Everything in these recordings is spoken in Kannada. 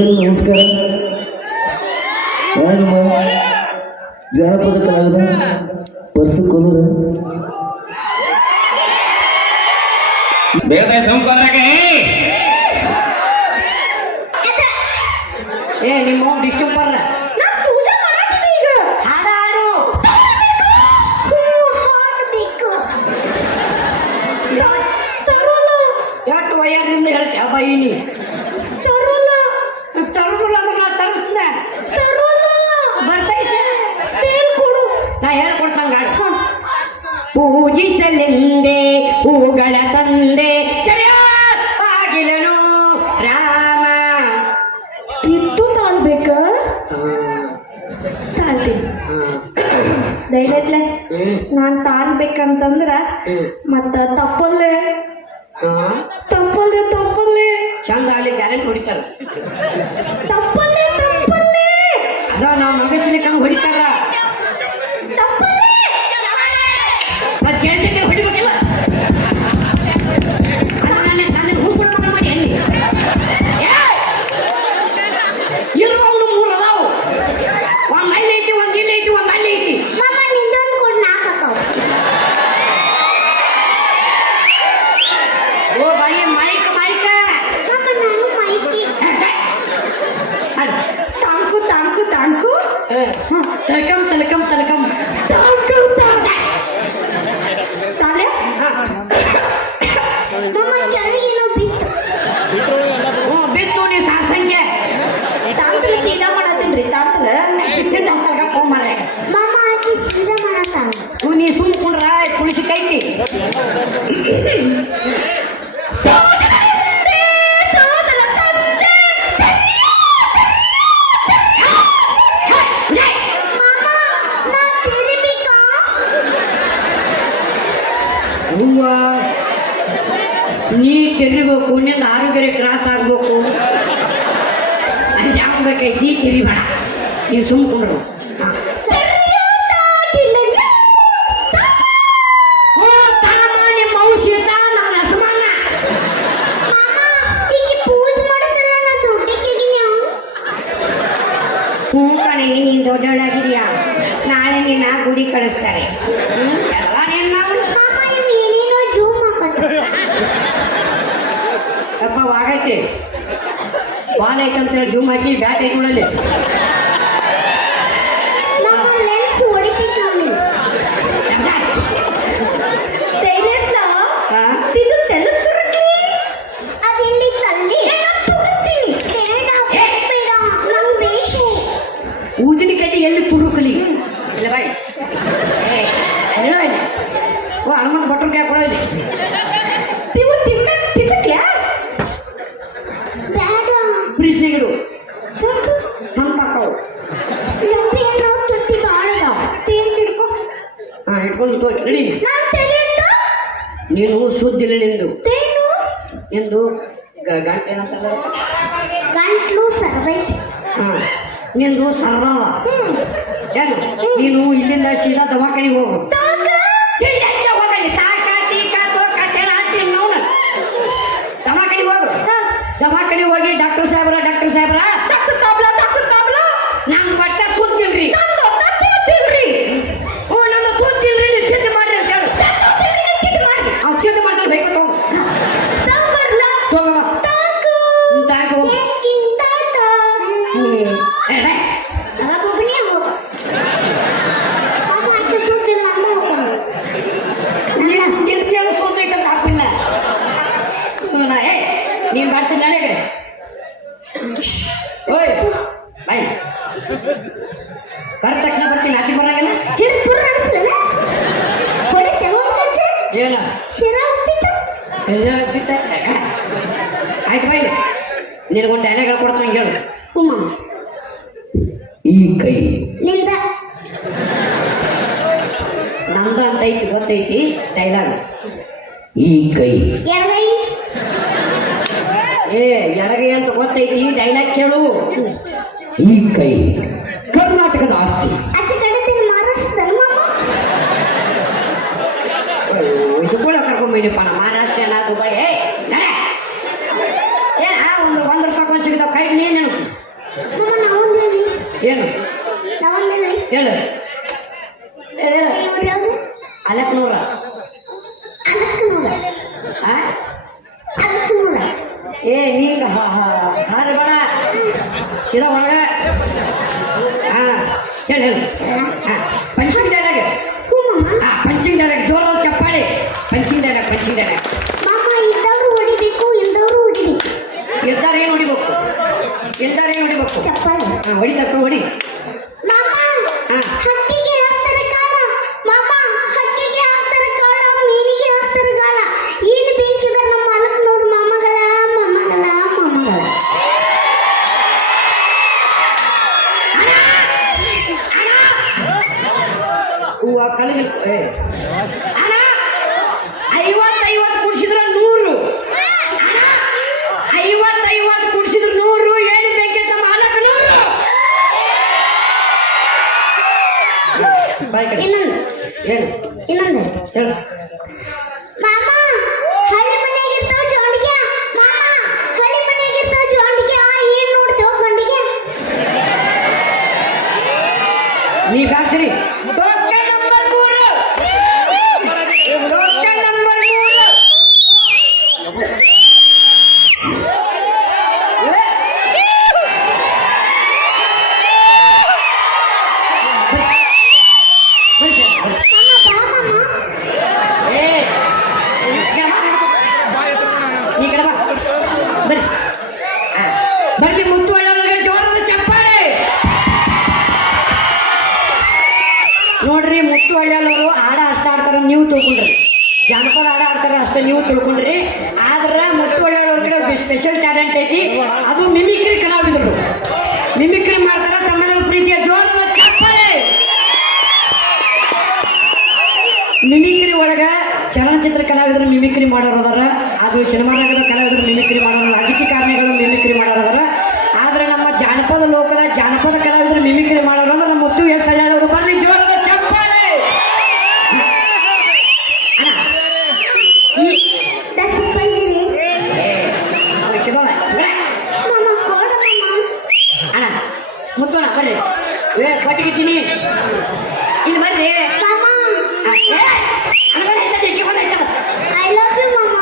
ಎಲ್ಲರಿಗೂ ನಮಸ್ಕಾರ. ನಮ್ಮ ಜಾನಪದ ಕಲಾವಿದ ಪರ್ಸು ಕೊಲ್ಲೂರ ಬೇರೆ ಸಂಪರ್ಕ ನಿಮ್ಮ ಡಿಸ್ಟರ್ಬ್ ಬರ್ರ ಎಷ್ಟು ವಯರಿಂದ ಹೇಳ್ತೀಯ ಬೈನಿ ತರೋಲ್ಲ ಅಂದ್ರೆ ನಾ ತರಿಸ್ದೆ ಬರ್ತೈತೆ ಕೊಡು ನಾ ಹೇಳ್ಕೊಡ್ತಂಗ ಪೂಜಿಸಲೆಂದೆ ಹೂಗಳ ತಂದೆ ಆಗಿಲನು ರಾಮ ಇಟ್ಟು ತಾಳ್ಬೇಕ ತಾಳ್ತೀನಿ ಧೈರ್ಯತ್ಲೆ ನಾನ್ ತಾಳ್ಬೇಕಂತಂದ್ರ ಮತ್ತ ತಪ್ಪಲ್ಲೇ ತಪ್ಪಲ್ಲೇ ತಪ್ಪಲ್ಲೇ ಚಂದ ಅಲ್ಲಿ ಗ್ಯಾರಂಟಿ ಹೊಡಿತಾರ ತಪ್ಪಲ್ಲೇ ತಪ್ಪಲ್ಲೇ ಅದ ನಾವು ಮಗಸಿನಕ್ಕಂಗ ಹೊಡಿತಾರ ಮತ್ತೆ ಕೇಳಿಸಿದ್ರೆ ಹೊಡಿಬೇಕಿಲ್ಲ ನನ್ನ ಹೂಸ್ಕೊಂಡು ಮಾಡಿ ಎಲ್ಲಿ ಇರುವ ಅವನು ಮೂರು ಅದಾವು ಒಂದು ಅಲ್ಲಿ ಐತಿ ಒಂದು ಇಲ್ಲಿ ಐತಿ ಒಂದು ಅಲ್ಲಿ ಐತಿ ಓ ಬಾಯಿ ಮೈಕ್ ಮೈಕ್ ತಾಂಕು ತಾಂಕು ತಾಂಕು ತಲಕಂ ತಲಕಂ ತಲಕಂ ತಾಂಕು ತಾಳೆ ಬಿತ್ತು ನೀವು ಸಾರ್ಸಂಗೆ ತಾಂಕಲ ಕೀದ ಮಾಡತ್ತೇನ್ರಿ ತಾಂಕಲ ಬಿತ್ತಿನ ಹಸ್ತಲ್ಕ ಹೋಗ್ಮಾರೆ ಮಾಮ ಆಕಿ ಸೀದಾ ಮಾಡತ್ತಾನ ನೀ ಸುಮ್ಕೊಂಡ್ರ ಕುಳಿಸಿ ಕೈತಿ ಹೂವ ನೀ ತೆರಿಬೇಕು ನಿನ್ನ ಆರೋಗ್ಯ ಕ್ರಾಸ್ ಆಗ್ಬೇಕು ಅದು ಆಗ್ಬೇಕೈತಿ ನೀ ತೆರಿಬೇಡ ನೀವು ಸುಮ್ಕೊಂಡ್ರು ಹ್ಞೂ ಕಣೆ ನೀನು ದೊಡ್ಡವಳಾಗಿದೆಯಾ ನಾಳೆ ನಿನ್ನ ಗುಡಿ ಕಳಿಸ್ತಾರೆ ಎಲ್ಲ ನಿನ್ನ ಅಪ್ಪ ಆಗೈತಿ ಬಾಲ್ ಐತಂತೇಳಿ ಜೂಮ್ ಹಾಕಿ ಬ್ಯಾಟ್ ಐತಿ ನೋಡಲ್ಲಿ ಊದಿನ ಕಡ್ಡಿ ಎಲ್ಲಿ ತುರುಕಲಿ ಇಲ್ಲ ಬಾಯ್ ಓ ಹನುಮಂತ ಭಟ್ರ ಕೈ ಕೊಡೋಲಿ ಫ್ರಿಜ್ನಾಗಿಡು ತಂಪಾಕವು ಹಾಂ ಇಟ್ಕೊಂಡು ಹೋಗಿ ನಡಿ ನೀನು ಸುದ್ದಿಲ್ಲ ನಿಂದು ನಿಂದು ಗಂಟೆ ಏನಂತಲ್ಲ ಗಂಟ್ಲು ಸರದೈತಿ ಹಾಂ ನಿಂದು ಸರದವ ಏನು ನೀನು ಇಲ್ಲಿಂದ ಸೀದಾ ದವಾಖಾನಿಗೆ ಹೋಗು ದವಾಖಾನಿಗೆ ಹೋಗಿ ಡಾಕ್ಟರ್ ಸಾಹೇಬ್ರ ನಂಗೆ ಬಟ್ಟೆ ಕೂತಿಲ್ರಿ ಓ ನನ್ನ ಕೂತಿಲ್ರಿ ನೀವು ಚಿಂತೆ ಮಾಡ್ರಿ ಅಂತ ಹೇಳು ಅವ್ರು ಚಿಂತೆ ಮಾಡ್ತಾರೆ ಬೇಕು ಸೋತೈತಂತ ಹಾಕಿಲ್ಲ ನೀನು ಬಾಡ್ಸಿ ನಾಳೆ ಕಡೆ ಓಯ್ ಬಾಯ್ ಕರೆದ ತಕ್ಷಣ ಬರ್ತೀನಿ ಆಚೆ ಬರಾಗಿಲ್ಲ ಏನ ಆಯ್ತು ಬಾಯ್ ನಿನಗೊಂದು ಡೈಲಾಗ್ ಹೇಳ್ಕೊಡ್ತಾನೆ ಹೇಳು ಈ ಕೈ ನಂದ ಅಂತ ಐತಿ ಗೊತ್ತೈತಿ ಡೈಲಾಗ್ ಈ ಕೈ ಏ ಎಡಗೈ ಅಂತ ಗೊತ್ತೈತಿ ಡೈಲಾಗ್ ಕೇಳು ಈ ಕೈ ಕರ್ನಾಟಕದ ಆಸ್ತಿ ಇದು ಕೂಡ ಕರ್ಕೊಂಬೈನಪ್ಪ ಮಹಾರಾಷ್ಟ್ರ ದುಬೈ ಏ ಒಂದು ರೂಪಾಯಿ ಸಿಗ್ತಾವ ಕೈ ನೀನು ಏನು ನಾವೊಂದಿಲ್ಲ ಹೇಳು ಇವ್ರು ಯಾವುದು ಅಲಕ್ನೂರ ಅದಕ್ಕೆ ನೋಡ ಆ? ಅದಕ್ಕೆ ನೋಡ ಏ ನೀಂಗ ಹಾರ ಬೇಡ ಸೀದಾ ಒಳಗ ಹಾ ಹೇಳಿ ಹೇಳಿ ಪಂಚಿಂಗ್ ಡೈಲಾಗ್ ಹ್ಞೂ ಮಾಮ ಪಂಚಿಂಗ್ ಡೈಲಾಗ್ ಜೋರದ ಚಪ್ಪಾಳಿ ಪಂಚಿಂಗ್ ಡೈಲಾಗ್ ಮಾಮ ಇದ್ದವ್ರು ಹೊಡಿಬೇಕು ಇಲ್ದವ್ರು ಹೊಡಿಬೇಕು ಇಲ್ದಾರ ಏನು ಹೊಡಿಬೇಕು ಚಪ್ಪಾಳೆ ಹೊಡಿ ತರ್ಕೊಂಡು ಹೊಡಿ ಮಾಮ ಹಾ. ಹಕ್ಕಿಗೆ ಹಾಕ್ತಾರೆ ಕಾಳ ಮಾಮ ಹಕ್ಕಿಗೆ ಹಾಕ್ತಾರೆ ಕಾಳ ಮೀನಿಗೆ ಹಾಕ್ತಾರೆ ಕಾಳ ಏನು ಬೇಕಿದ ನಮ್ಮ ಮಾಲಕ್ ನೋಡು ಮಾಮಗಳ ಹೂವ ಕಲಗಿ ಅಣ್ಣ 50 ಕುಡಿಸಿದ್ರ 100 50 ಕುಡಿಸಿದ್ರ 100 ಏನು ಬೇಕಿತ್ತು ಮಾಲಕ 100 ಬಾಯ್ ಕಡೆ ಇನ್ನೊಂದು ಏನು ಇನ್ನೊಂದು ಹೇಳು ಮಾಮ ಹಳ್ಳಿ ಮನೆಯಾಗಿರ್ತಾವ ಜೋಂಡಿಗೆ ಮಾಮ ಹಳ್ಳಿ ಮನೆಯಾಗಿರ್ತಾವ ಜೋಂಡಿಗೆ ಏನ್ ನೋಡ್ತೇವ ಕೊಂಡಿಗೆ ನೀ ಬ್ಯಾಡ್ಸರಿ ಟೋಕನ್ ನಂಬರ್ 3 ಏ ಈ ಕಡೆ ಬಾ ಬರ್ರಿ ಬರ್ಲಿ ಮುತ್ತುವಳ್ಳವ್ರಿಗೆ ಜೋರದ ಚಪ್ಪಾಳೆ ನೋಡ್ರಿ ಮುತ್ತುವಳ್ಳವರು ಹಾಡ ಅಷ್ಟ ಆಡ್ತಾರ ನೀವು ತಿಳ್ಕೊಂಡ್ರಿ ಜಾನಪದ ಹಾಡ ಆಡ್ತಾರ ಅಷ್ಟೇ ನೀವು ತಿಳ್ಕೊಂಡ್ರಿ ಆದ್ರೆ ಮುತ್ತುವಳ್ಳವ್ರ ಕಡೆ ಸ್ಪೆಷಲ್ ಟ್ಯಾಲೆಂಟ್ ಐತಿ ಅದು ಮಿಮಿಕ್ರಿ ಕಲಾವಿದರು ಮಿಮಿಕ್ರಿ ಮಾಡ್ತಾರ ತಮ್ಮೆಲ್ಲರ ಪ್ರೀತಿಯ ಜೋರದ ಚಪ್ಪಾಳೆ ಮಿಮಿಕ್ರಿ ಒಳಗ ಚಲನಚಿತ್ರ ಕಲಾವಿದರು ಮಿಮಿಕ್ರಿ ಮಾಡೋರು ಅದಾರ ಅದು ಸಿನಿಮಾ ರಂಗದ ಕಲಾವಿದರು ಮಿಮಿಕ್ರಿ ಮಾಡೋರು ರಾಜಕೀಯಕಾರಣಿಗಳು ಮಿಮಿಕ್ರಿ ಮಾಡೋರು ಅದಾರ ಆದ್ರೆ ನಮ್ಮ ಜಾನಪದ ಲೋಕದ ಜಾನಪದ ಕಲಾವಿದರು ಮಿಮಿಕ್ರಿ ಮಾಡೋರು ಅಂದ್ರೆ ನಮ್ಮ ಮುತ್ತು ಎಸ್ ಹಳ್ಳಿಯವರು ಬರ್ಲಿ ಜೋರದ ಚಪ್ಪಾಳೆ ದಸ್ ರೂಪಾಯಿ ನೀರಿ ಮಾಮ ಕೊಡ ಮಾಮ ಅಣ್ಣ ಮುತ್ತೋಣ ಬರ್ರಿ ಕಟ್ಟಿಗಿತ್ತೀನಿ ಇಲ್ಲಿ ಬರ್ರಿ ಮಾಮ ಐ ಲವ್ ಯು ಮಾಮ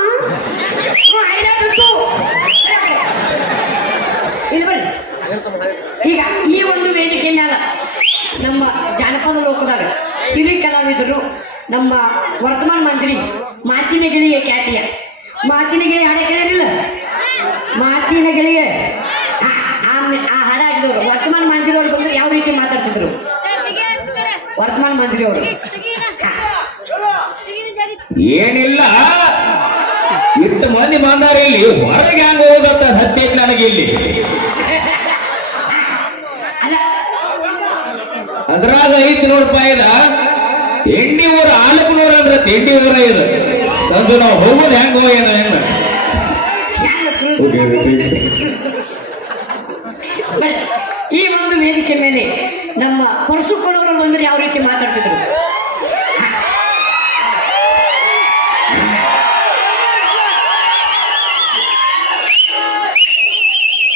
ಇಲ್ಲಿ ಬರ್ರಿ ಈಗ ಈ ಒಂದು ವೇದಿಕೆ ಮ್ಯಾಲ ನಮ್ಮ ಜಾನಪದ ಲೋಕದಾಗ ಹಿರಿಯ ಕಲಾವಿದರು ನಮ್ಮ ವರ್ತಮಾನ ಮಂಜರಿ ಮಾತಿನ ಗಿಳಿಗೆ ಖ್ಯಾತಿಯ ಮಾತಿನ ಗಿಳಿ ಹಾಡ ಕೇಳಿರಲಿಲ್ಲ ಮಾತಿನ ಗಿಳಿಗೆ ಆ ಹಾಡ ಹಾಡಿದವರು ವರ್ತಮಾನ ಮಂಜರಿ ಅವ್ರು ಬಂದ್ರೆ ಯಾವ ರೀತಿ ಮಾತಾಡ್ತಿದ್ರು ವರ್ತಮಾನ ಮಂಜರಿ ಅವರು ಏನಿಲ್ಲ ಇಷ್ಟು ಮಂದಿ ಬಂದಾರ ಇಲ್ಲಿ ಹೊರಗೆ ಹಂಗ ಹೋಗತ್ತ ಹತ್ತೈತಿ ನನಗೆ ಇಲ್ಲಿ ಅಲ್ಲ ಅದ್ರಾಗ 500 ರೂಪಾಯಿದ ತಿಂಡಿ ಊರ ಆಲಪನೂರ ಅಂದ್ರೆ ತಿಂಡಿ ಊರ ಇದು ಸಂಜೆ ನಾವು ಹೋಗೋದು ಹೆಂಗೋ ಏನೋ ಹೆಂಗ ಈ ಒಂದು ವೇದಿಕೆ ಮೇಲೆ ನಮ್ಮ ಪರಶುಕೊಳ್ಳೋರು ಬಂದ್ರೆ ಯಾವ ರೀತಿ ಮಾತಾಡ್ತಿದ್ರು